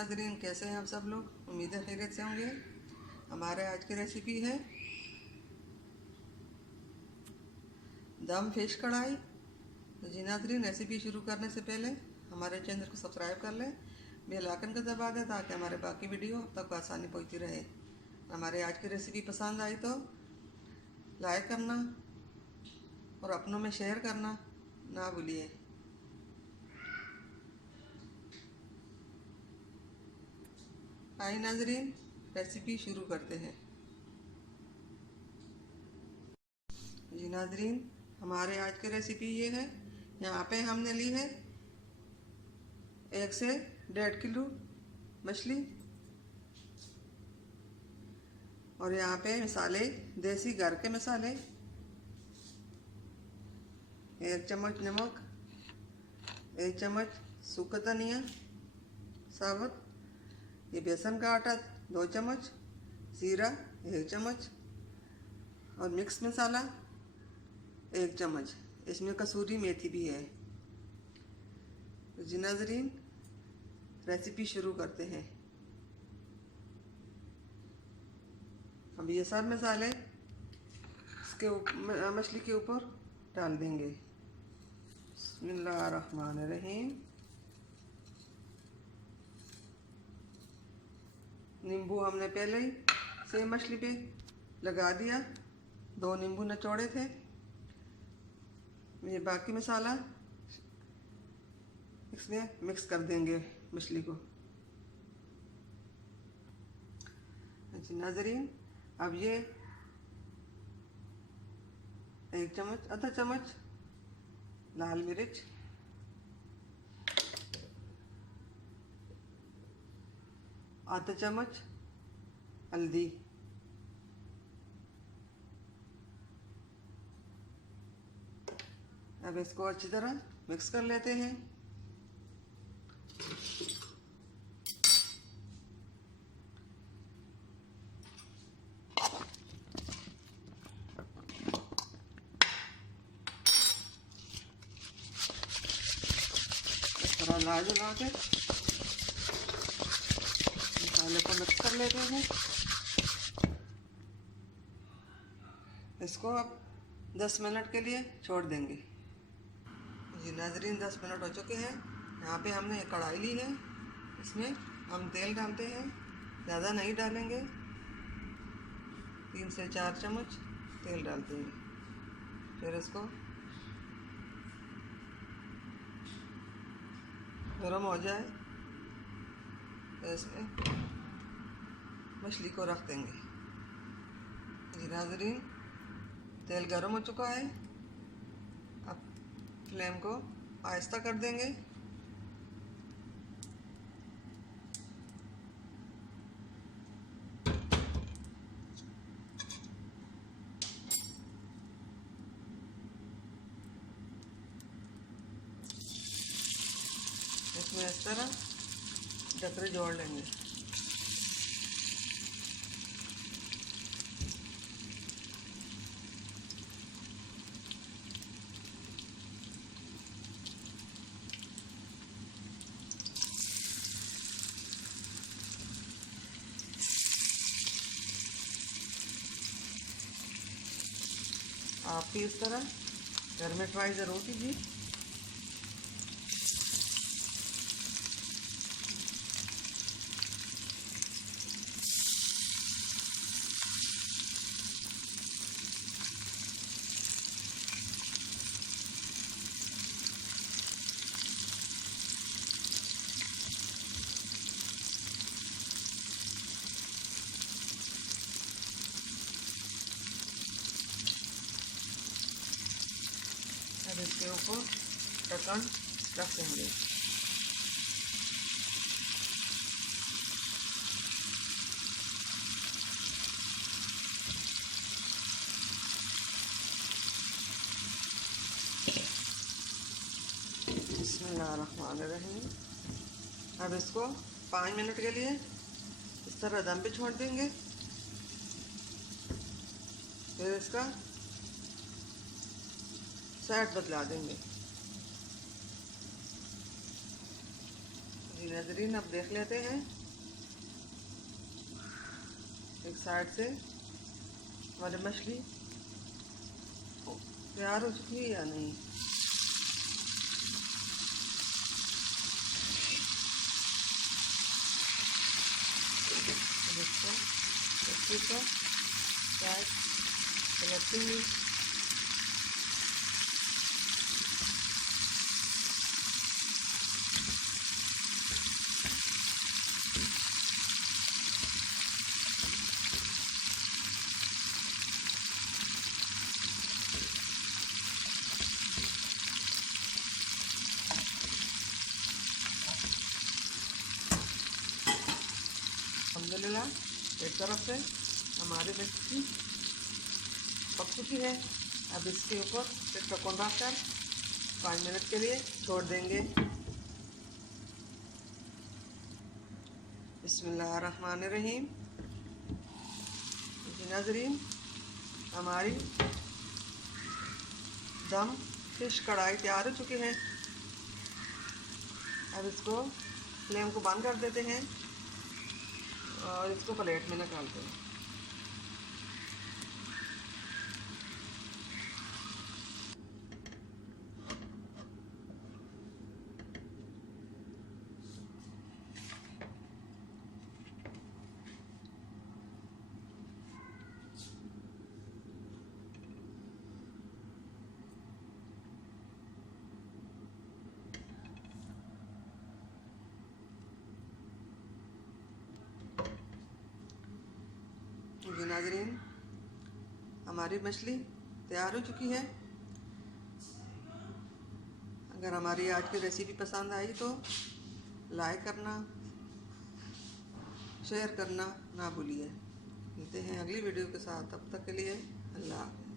नाज़रीन, कैसे हैं आप सब लोग? उम्मीद है खैरियत से होंगे। हमारे आज की रेसिपी है दम फिश कढ़ाई। तो जी नाज़रीन, रेसिपी शुरू करने से पहले हमारे चैनल को सब्सक्राइब कर लें, बेल आइकन को दबा दें ताकि हमारे बाकी वीडियो आप तक आसानी पहुंचती रहे। हमारे आज की रेसिपी पसंद आई तो लाइक करना और अपनों में शेयर करना ना भूलिए। आइए नाज़रीन, रेसिपी शुरू करते हैं। जी नाज़रीन, हमारे आज की रेसिपी ये है। यहाँ पे हमने ली है 1 से 1.5 किलो मछली और यहाँ पे मसाले, देसी घर के मसाले, 1 चम्मच नमक, 1 चम्मच सूखा धनिया साबुत, ये बेसन का आटा 2 चम्मच, जीरा 1 चम्मच और मिक्स मसाला 1 चम्मच। इसमें कसूरी मेथी भी है। तो जी नाज़रीन, रेसिपी शुरू करते हैं। अब ये सब मसाले इसके मछली के ऊपर डाल देंगे। बिस्मिल्लाहिर्रहमानिर्रहीम। नींबू हमने पहले ही से मछली पे लगा दिया, 2 नींबू निचोड़े थे। ये बाकी मसाला इसमें मिक्स कर देंगे मछली को। जी नाज़रीन, अब ये 1 चम्मच, आधा चम्मच लाल मिर्च, आधा चम्मच हल्दी, अब इसको अच्छी तरह मिक्स कर लेते हैं। इस तरह हिला जुला के मसाले को मिक्स कर लेते हैं। इसको अब 10 मिनट के लिए छोड़ देंगे। जी नाज़रीन, 10 मिनट हो चुके हैं। यहाँ पे हमने एक कढ़ाई ली है, इसमें हम तेल डालते हैं। ज़्यादा नहीं डालेंगे, 3 से 4 चम्मच तेल डालते हैं। फिर इसको गरम हो जाए तो इसमें मछली को रख देंगे। जी नाज़रीन, तेल गरम हो चुका है। अब फ्लेम को आहिस्ता कर देंगे। इसमें इस तरह डकरे जोड़ लेंगे। आप भी इस तरह घर में ट्राई ज़रूर कीजिए। अब इसके ऊपर ढक्कन रख देंगे। बिस्मिल्लाहिर्रहमानिर्रहीम। अब इसको 5 मिनट के लिए इस तरह दम पे छोड़ देंगे। फिर इसका साइड बदला देंगे। जी नाज़रीन, अब देख लेते हैं एक साइड से हमारी मछली तैयार हो चुकी है या नहीं। इसको मछली को प्याज पलटती हुई अल्हम्दुलिल्लाह एक तरफ से हमारी मछली पक चुकी है। अब इसके ऊपर एक ढक्कन रखकर 5 मिनट के लिए छोड़ देंगे। बिस्मिल्लाहिर्रहमानिर्रहीम। जी नाज़रीन, हमारी दम फिश कढ़ाई तैयार हो चुकी है। अब इसको फ्लेम को बंद कर देते हैं और इसको प्लेट में निकालते हैं। जी नाज़रीन, हमारी मछली तैयार हो चुकी है। अगर हमारी आज की रेसिपी पसंद आई तो लाइक करना, शेयर करना ना भूलिए। मिलते हैं अगली वीडियो के साथ, तब तक के लिए अल्लाह हाफ़िज़।